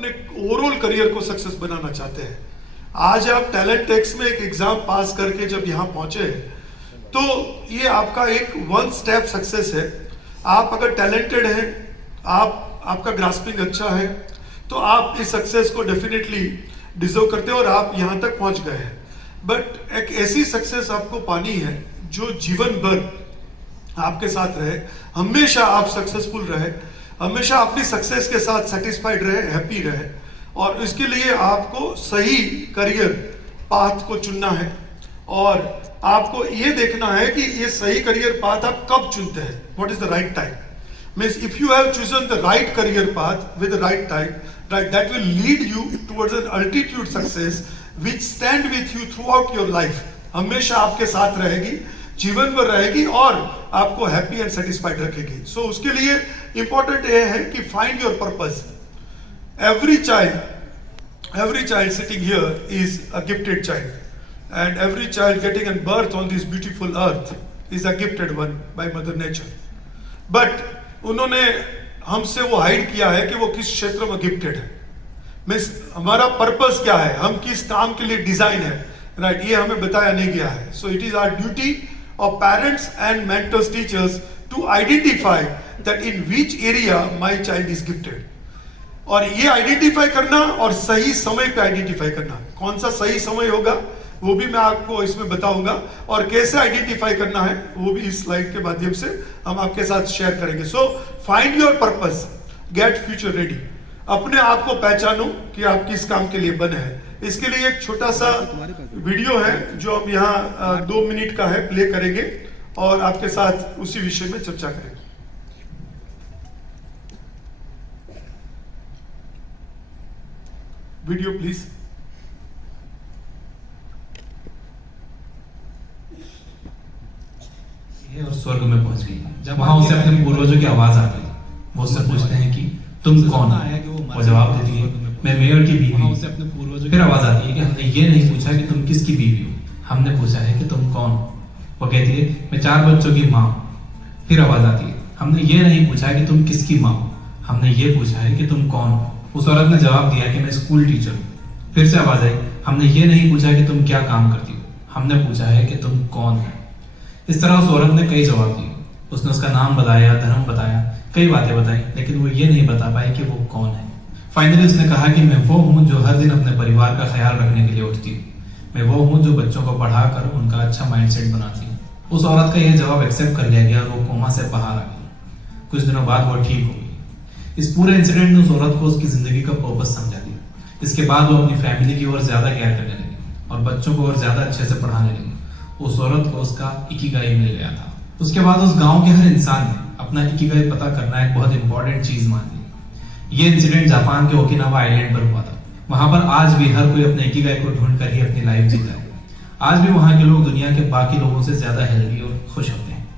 अपने overall career को success बनाना चाहते हैं। आज आप टैलेंट एक्स में एक एग्जाम पास करके जब यहाँ पहुंचे तो ये आपका एक वन स्टेप सक्सेस है। आप अगर टैलेंटेड हैं, आपका ग्रास्पिंग अच्छा है, तो आप इस सक्सेस को डेफिनेटली डिजर्व करते हैं और आप यहाँ तक पहुंच गए हैं। बट एक ऐसी सक्सेस आपको पानी है जो जीवन भर आपके साथ रहे, हमेशा आप सक्सेसफुल रहे, हमेशा अपनी सक्सेस के साथ सेटिस्फाइड रहे, हैप्पी रहे। और इसके लिए आपको सही करियर पाथ को चुनना है और आपको ये देखना है कि ये सही करियर पाथ आप कब चुनते हैं, what is the right time. Means if you have chosen the right career path with the right time, right, that will lead you towards an altitude success which stand with you through out your life. हमेशा आपके साथ रहेगी, जीवन भर रहेगी और आपको happy and satisfied रखेगी। सो उसके लिए इंपॉर्टेंट ये है कि find your purpose. Every child sitting here is a gifted child, and every child getting a birth on this beautiful earth is a gifted one by Mother Nature. But उन्होंने हमसे वो hide किया है कि वो किस क्षेत्र में गिफ्टेड है। मीन्स हमारा पर्पस क्या है, हम किस काम के लिए डिजाइन है, राइट, ये हमें बताया नहीं गया है। So it is our duty of parents and mentors, teachers to identify that in which area my child is gifted. और ये आइडेंटिफाई करना और सही समय पे आइडेंटिफाई करना, कौन सा सही समय होगा वो भी मैं आपको इसमें बताऊंगा, और कैसे आइडेंटिफाई करना है वो भी इस स्लाइड के माध्यम से हम आपके साथ शेयर करेंगे। So find your purpose, get future ready. अपने आप को पहचानो कि आप किस काम के लिए बने हैं। इसके लिए एक छोटा सा वीडियो है जो हम यहाँ 2 मिनट का है, प्ले करेंगे और आपके साथ उसी विषय में चर्चा करेंगे। Video please. और स्वर्ग में पहुंच गई। जब वहां उसे अपने पूर्वजों की आवाज आ गई, वो उससे पूछते हैं कि तुम कौन हो। वो जवाब देती है, मैं मेयर की बीवी हूं। फिर आवाज आती है कि हमने ये नहीं पूछा कि तुम किसकी बीवी हो, हमने पूछा है कि तुम कौन हो। वो कहती है, मैं 4 बच्चों की माँ हूं। फिर आवाज आती है, हमने ये नहीं पूछा कि तुम किसकी माँ हो, हमने ये पूछा है कि तुम कौन हो। उस औरत ने जवाब दिया कि मैं स्कूल टीचर हूँ। फिर से आवाज आई, हमने ये नहीं पूछा कि तुम क्या काम करती हो, हमने पूछा है कि तुम कौन हो। इस तरह उस औरत ने कई जवाब दिए। उसने उसका नाम बताया, धर्म बताया, कई बातें बताई, लेकिन वो ये नहीं बता पाई कि वो कौन है। फाइनली उसने कहा कि मैं वो हूँ जो हर दिन अपने परिवार का ख्याल रखने के लिए उठती हूँ, मैं वो हूँ जो बच्चों को पढ़ाकर उनका अच्छा माइंडसेट बनाती हूँ। उस औरत का यह जवाब एक्सेप्ट कर लिया गया और वो कोमा से बाहर आ गई। कुछ दिनों बाद वो ठीक हो गई। इस पूरे इंसिडेंट ने उस औरत को उसकी जिंदगी का पर्पस समझा दिया। इसके बाद वो अपनी फैमिली की ओर ज्यादा केयर करने लगी और बच्चों को और ज्यादा अच्छे से पढ़ाने लगी। उस औरत को उसका इकिगाई मिल गया था। उसके बाद उस गांव के हर इंसान ने अपना इकिगाई पता करना एक बहुत इंपॉर्टेंट चीज मान ली। ये इंसिडेंट जापान के ओकिनावा आइलैंड पर हुआ था। वहां पर आज भी हर कोई अपने इकिगाई को ढूंढ कर ही अपनी लाइफ जीता है। आज भी वहां के लोग दुनिया के बाकी लोगों से ज्यादा हेल्दी और खुश होते हैं।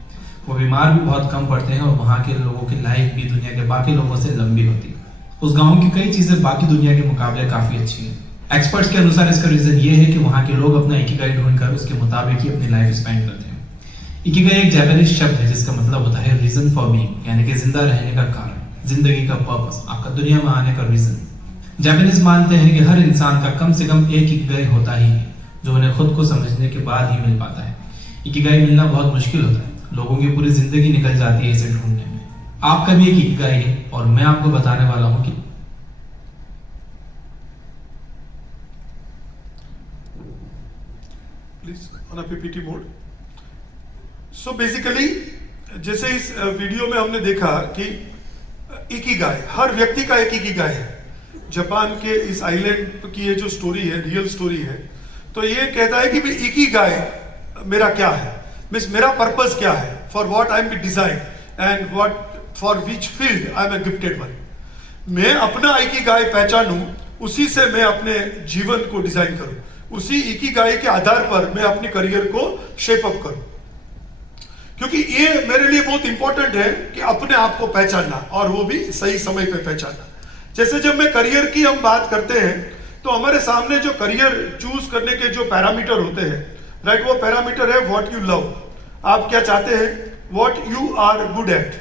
वो बीमार भी बहुत कम पड़ते हैं और वहां के लोगों की लाइफ भी दुनिया के बाकी लोगों से लंबी होती है। उस गांव की कई चीजें बाकी दुनिया के मुकाबले काफी अच्छी है। एक्सपर्ट्स के अनुसार इसका रीजन ये है कि वहां के लोग अपना इकिगाई ढूंढकर उसके मुताबिक ही अपनी लाइफ स्पेंड करते हैं। इकिगाई एक जापानीज शब्द है जिसका मतलब होता है रीजन फॉर बीइंग, यानी कि जिंदा रहने का कारण, जिंदगी का पर्पस, आपका दुनिया में आने का रीजन। जापानीज मानते हैं कि हर इंसान का कम से कम एक इकिगाई होता ही है, जो उन्हें खुद को समझने के बाद ही मिल पाता है। इकिगाई मिलना बहुत मुश्किल होता है, लोगों की पूरी जिंदगी निकल जाती है इसे ढूंढने में। आपका भी एक इकिगाई है और मैं आपको बताने वाला हूं कि please on a PPT mode. So basically जैसे इस वीडियो में हमने देखा कि इकिगाई, हर व्यक्ति का एक इकिगाई है। जापान के इस आइलैंड की ये जो स्टोरी है, रियल स्टोरी है, तो ये कहता है कि भाई इकिगाई मेरा क्या है, मीन्स मेरा पर्पस क्या है, for what I am be design and what for which field I am a gifted one. मैं अपना इकिगाई पहचानूं, उसी से मैं अपने जीवन को डिजाइन करूं, उसी इकिगाई के आधार पर मैं अपने करियर को शेप अप करूं। क्योंकि ये मेरे लिए बहुत इंपॉर्टेंट है कि अपने आप को पहचानना, और वो भी सही समय पे पहचानना। जैसे जब मैं करियर की हम बात करते हैं तो हमारे सामने जो करियर चूज करने के जो पैरामीटर होते हैं, राइट, वो पैरामीटर है व्हाट यू लव, आप क्या चाहते हैं, what you are good at,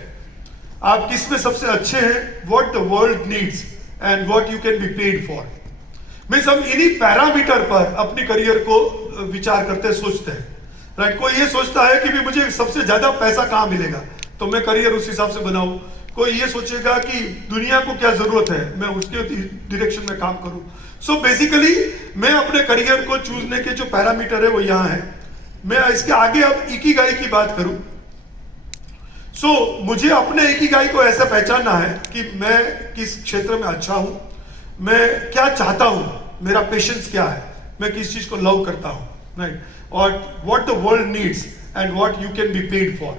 आप किस में सबसे अच्छे हैं, what the world needs and what you can be paid for. Means हम इन्हीं पैरामीटर पर अपनी करियर को विचार करते सोचते हैं, राइट। कोई ये सोचता है कि भी मुझे सबसे ज्यादा पैसा कहाँ मिलेगा तो मैं करियर उस हिसाब से बनाऊं। कोई ये सोचेगा कि दुनिया को क्या जरूरत है, मैं उसके डायरेक्शन में काम करूं। सो बेसिकली मैं अपने करियर को चूजने के जो पैरामीटर है वो यहाँ है। मैं इसके आगे अब इकिगाई की बात करूं। सो मुझे अपने इकिगाई को ऐसा पहचानना है कि मैं किस क्षेत्र में अच्छा हूं, मैं क्या चाहता हूं, मेरा पेशेंस क्या है, मैं किस चीज को लव करता हूं, राइट, और what the world needs and what you can be paid for.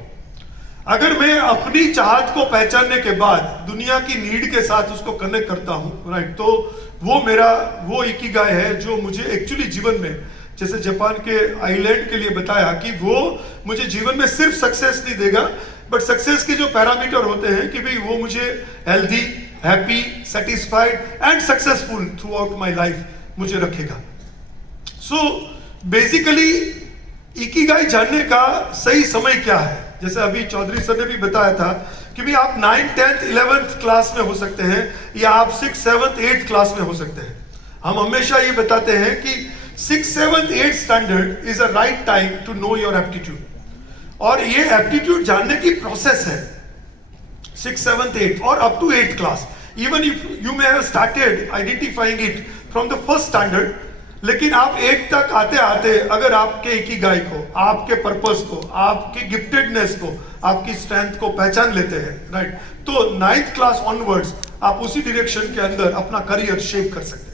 अगर मैं अपनी चाहत को पहचानने के बाद दुनिया की नीड के साथ उसको कनेक्ट करता हूं, राइट, तो वो इकिगाई है जो मुझे एक्चुअली जीवन में, जैसे जापान के आइलैंड के लिए बताया कि वो मुझे जीवन में सिर्फ सक्सेस नहीं देगा, बट सक्सेस के जो पैरामीटर होते हैं कि भाई वो मुझे healthy, happy, satisfied and successful through out my life मुझे रखेगा। सो बेसिकली इकिगाई जानने का सही समय क्या है, जैसे अभी चौधरी सर ने भी बताया था कि भी आप 9th 10th 11th क्लास में हो सकते हैं या आप 6th 7th 8th क्लास में हो सकते हैं। हम हमेशा ये बताते हैं कि 6th 7th 8th standard is a right time to know your aptitude, और ये एप्टीट्यूड जानने की प्रोसेस है 6th 7th 8th और up to 8th class. Even if you may have started identifying it from the first standard, लेकिन आप 8 तक आते आते अगर आपके इकिगाई को, आपके पर्पस को, आपके गिफ्टेडनेस को, आपकी स्ट्रेंथ को पहचान लेते हैं, राइट, तो 9th क्लास ऑनवर्ड्स आप उसी डायरेक्शन के अंदर अपना करियर शेप कर सकते हैं।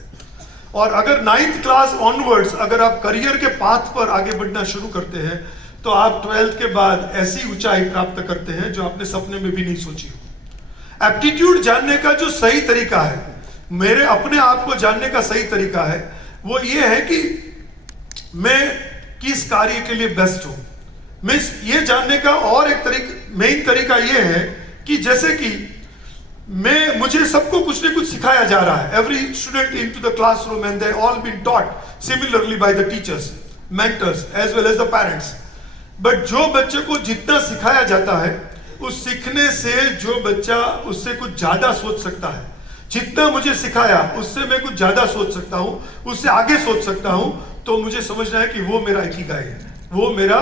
और अगर 9th क्लास ऑनवर्ड्स अगर आप करियर के पाथ पर आगे बढ़ना शुरू करते हैं तो आप 12th के बाद ऐसी ऊंचाई प्राप्त करते हैं जो आपने सपने में भी नहीं सोची हो। एप्टीट्यूड जानने का जो सही तरीका है, मेरे अपने आप को जानने का सही तरीका है, वो ये है कि मैं किस कार्य के लिए बेस्ट हूं। मीन्स ये जानने का और एक मेन तरीका ये है कि जैसे कि मुझे सबको कुछ न कुछ सिखाया जा रहा है। Every student in to the classroom and they all been taught similarly by the teachers, mentors as well as the parents. But जो बच्चे को जितना सिखाया जाता है उस सीखने से जो बच्चा उससे कुछ ज्यादा सोच सकता है, जितना मुझे सिखाया उससे मैं कुछ ज्यादा सोच सकता हूं, उससे आगे सोच सकता हूं, तो मुझे समझना है कि वो मेरा इकिगाई है, वो मेरा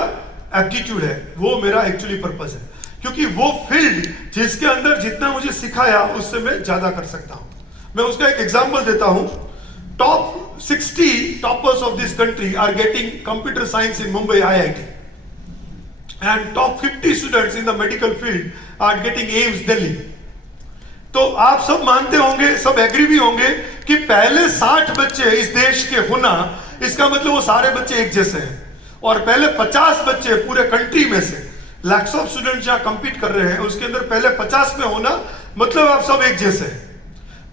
एप्टीट्यूड है, वो मेरा एक्चुअली पर्पस है। क्योंकि वो फील्ड जिसके अंदर जितना मुझे सिखाया उससे मैं ज्यादा कर सकता हूं। मैं उसका एक एग्जांपल देता हूं। Top 60 toppers of this country are getting computer science in Mumbai IIT, and top 50 students in the medical field are getting AIIMS Delhi. तो आप सब मानते होंगे, सब एग्री भी होंगे कि पहले 60 बच्चे इस देश के होना, इसका मतलब वो सारे बच्चे एक जैसे हैं, और पहले 50 बच्चे पूरे कंट्री में से लैक्स ऑफ स्टूडेंट जहां कंपीट कर रहे हैं उसके अंदर पहले 50 में होना, मतलब आप सब एक जैसे हैं।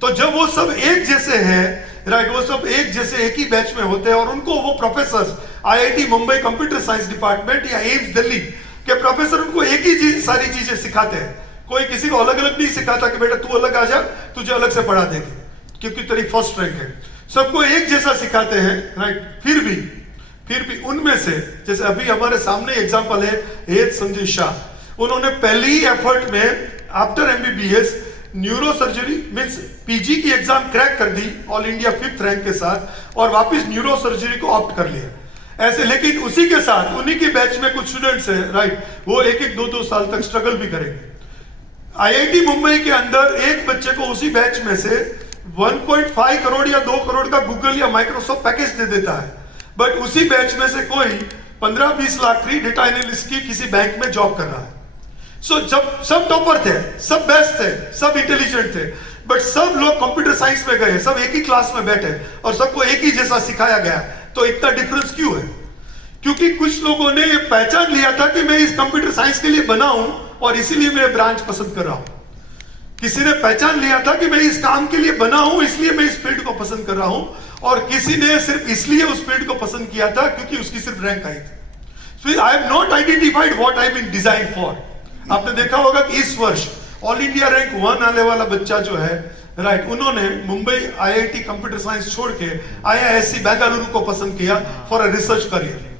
तो जब वो सब एक जैसे हैं, राइट, वो सब एक जैसे एक ही बैच में होते हैं और उनको वो professor IIT Mumbai computer science department या एम्स दिल्ली के प्रोफेसर उनको एक ही सारी चीजें सिखाते हैं। कोई किसी को अलग अलग नहीं सिखाता कि बेटा तू अलग आ जा, तुझे अलग से पढ़ा देंगे क्योंकि तेरी फर्स्ट रैंक है। सबको एक जैसा सिखाते हैं, राइट। फिर भी उनमें से, जैसे अभी हमारे सामने एग्जांपल है एच संजय शाह, उन्होंने पहली एफर्ट में after MBBS neuro surgery means PG की एग्जाम क्रैक कर the all India 5th rank के साथ, और वापस न्यूरो सर्जरी को ऑप्ट कर लिया ऐसे। लेकिन उसी के साथ उन्हीं के बैच में कुछ स्टूडेंट्स हैं, राइट, वो 1-2 साल तक स्ट्रगल भी करेंगे। IIT मुंबई के अंदर एक बच्चे को उसी बैच में से 1.5 करोड़ या 2 करोड़ का गूगल या माइक्रोसॉफ्ट पैकेज दे देता है, बट उसी बैच में से कोई 15-20 लाख की डेटा एनालिस्ट की किसी बैंक में जॉब कर रहा है। सो जब सब टॉपर थे, सब बेस्ट थे, सब इंटेलिजेंट थे, बट सब लोग कंप्यूटर साइंस में गए, सब एक ही क्लास में बैठे और सबको एक ही जैसा सिखाया गया, तो इतना डिफरेंस क्यों है? क्योंकि कुछ लोगों ने ये पहचान लिया था कि मैं इस कंप्यूटर साइंस के लिए बना हूं और इसीलिए मैं ब्रांच पसंद कर रहा हूं। किसी ने पहचान लिया था कि मैं इस काम के लिए बना हूं इसलिए मैं इस फील्ड को पसंद कर रहा हूं, और किसी ने सिर्फ इसलिए उस फील्ड को पसंद किया था क्योंकि उसकी सिर्फ रैंक आई थी। So I have not identified what I been design for. आपने देखा होगा कि इस वर्ष ऑल इंडिया रैंक 1 आने वाला बच्चा जो है, राइट, उन्होंने मुंबई IIT कंप्यूटर साइंस छोड़ के IISc बेंगलुरु को पसंद किया फॉर अ रिसर्च करियर।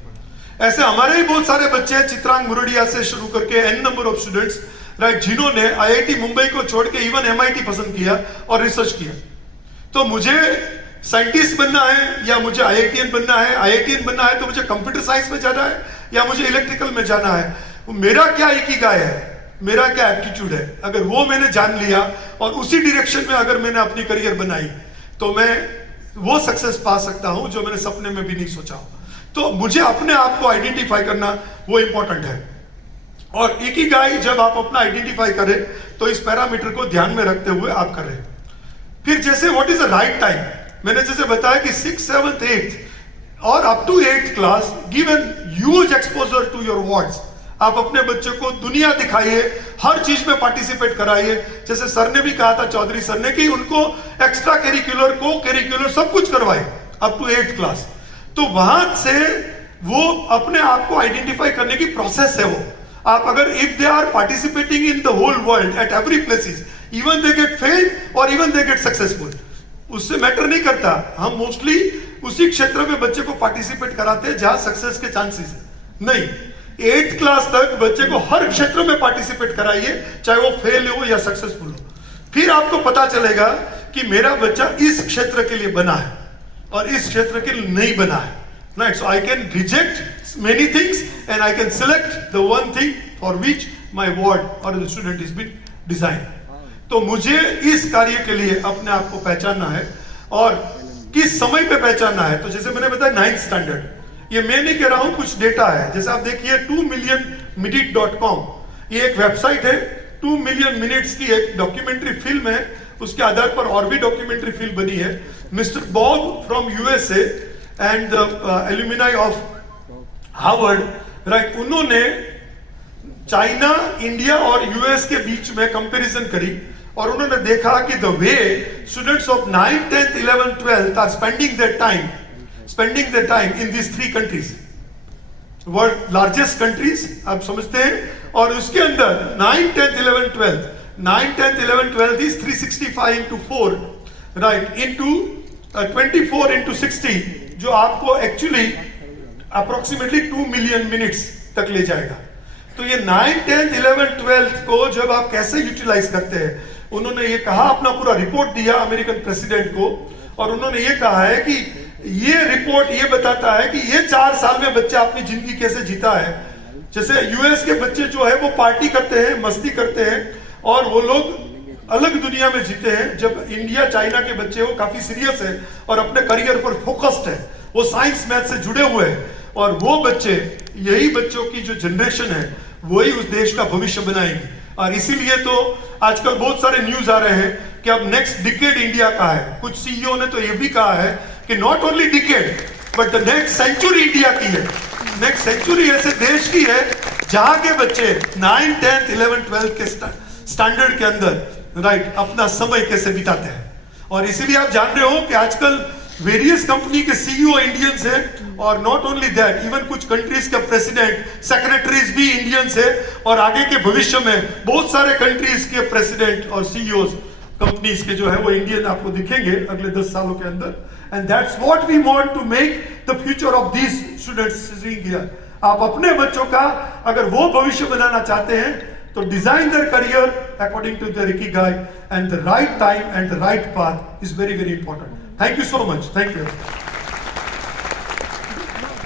ऐसे हमारे ही बहुत सारे बच्चे हैं, चित्रांग मुरडिया से शुरू करके n number of students, right, जिन्होंने IIT मुंबई को छोड़ के इवन MIT पसंद किया और रिसर्च किया। तो मुझे साइंटिस्ट बनना है या मुझे आईआईटीएन बनना है, आईआईटीएन बनना है तो मुझे कंप्यूटर साइंस में जाना है या मुझे इलेक्ट्रिकल में जाना है, मेरा क्या इकिगाई है, मेरा क्या एप्टीट्यूड है, अगर वो मैंने जान लिया और उसी डायरेक्शन में अगर मैंने अपनी करियर बनाई तो मैं वो सक्सेस पा सकता हूं जो मैंने सपने में भी नहीं सोचा हो। तो मुझे अपने आप को आइडेंटिफाई करना वो इंपॉर्टेंट है। और इकिगाई जब आप अपना आइडेंटिफाई करें तो इस पैरामीटर को ध्यान में रखते हुए आप करें। फिर जैसे what is the right time, मैंने जैसे बताया कि 6th, 7th, 8th और up to 8th class give an huge exposure to your words. आप अपने बच्चों को दुनिया दिखाइए, हर चीज में पार्टिसिपेट कराइए। जैसे सर ने भी कहा था, चौधरी सर ने, कि उनको एक्स्ट्रा करिकुलर, को करिकुलर सब कुछ करवाए अप टू 8th क्लास। तो वहां से वो अपने आप को आइडेंटिफाई करने की प्रोसेस है वो। आप अगर if they are participating in the whole world at every places, even they get failed और इवन दे गेट सक्सेसफुल, उससे मैटर नहीं करता। हम मोस्टली उसी क्षेत्र में बच्चे को पार्टिसिपेट कराते हैं जहां सक्सेस के चांसेस है। नहीं, 8th क्लास तक बच्चे को हर क्षेत्र में पार्टिसिपेट कराइए, चाहे वो फेल हो या सक्सेसफुल हो। फिर आपको पता चलेगा कि मेरा बच्चा इस क्षेत्र के लिए बना है और इस क्षेत्र के लिए नहीं बना है। Right, so I can reject many things and I can select the one thing for which my word और the student is been design. तो मुझे इस कार्य के लिए अपने आप को पहचानना है और किस समय पे पहचानना है। तो जैसे मैंने बताया 9th स्टैंडर्ड, ये मैं नहीं कह रहा हूं, कुछ डेटा है। जैसे आप देखिए 2millionminute.com, ये एक वेबसाइट है। 2 मिलियन मिनट्स की एक डॉक्यूमेंट्री फिल्म है, उसके आधार पर और भी डॉक्यूमेंट्री फिल्म बनी है। Mister Bob from USA and the alumni of Harvard, right, उन्होंने चाइना, इंडिया और यूएस के बीच में कंपैरिजन करी और उन्होंने देखा कि the way students of 9th, 10th, 11th, 12th are spending their time in these 3 countries, world largest countries, आप समझते हैं। और उसके अंदर 9th, 10th, 11th, 12th, 9th, 10th, 11th, 12th is 365 into 4, right, into 24 into 60, जो आपको actually approximately 2 million minutes तक ले जाएगा। तो ये 9th, 10th, 11th, 12th को जब आप कैसे यूटिलाइज करते हैं, उन्होंने ये कहा, अपना पूरा रिपोर्ट दिया अमेरिकन प्रेसिडेंट को और उन्होंने ये कहा है कि ये रिपोर्ट ये बताता है कि ये 4 साल में बच्चा अपनी जिंदगी कैसे जीता है। जैसे यूएस के बच्चे जो है वो पार्टी करते हैं, मस्ती करते हैं और वो लोग अलग दुनिया में जीते हैं, जब इंडिया, चाइना के बच्चे वो काफी सीरियस है और अपने करियर पर फोकस्ड है, वो साइंस मैथ से जुड़े हुए हैं। और वो बच्चे, यही बच्चों की जो जनरेशन है वही उस देश का भविष्य बनाएगी। और इसीलिए तो आजकल बहुत सारे न्यूज आ रहे हैं कि अब नेक्स्ट डिकेड इंडिया का है। कुछ सीईओ ने तो ये भी कहा है कि not only decade but the next century India की है। नेक्स्ट सेंचुरी ऐसे देश की है जहां के बच्चे 9th, 10th, 11th, 12th के स्टैंडर्ड के अंदर, राइट, अपना समय कैसे बिताते हैं। और इसीलिए आप जान रहे हो कि आजकल वेरियस कंपनी के सीईओ इंडियंस हैं और नॉट ओनली दैट, इवन कुछ कंट्रीज के प्रेसिडेंट, सेक्रेटरीज भी इंडियंस है। और आगे के भविष्य में बहुत सारे कंट्रीज के प्रेसिडेंट और सीईओ कंपनीज के जो है वो इंडियन आपको दिखेंगे अगले 10 सालों के अंदर। And that's what we want to make the future of these students sitting here. आप अपने बच्चों का अगर वो भविष्य बनाना चाहते हैं तो design their career according to their ikigai and the right time and the right path is very very important. Thank you so much. Thank you.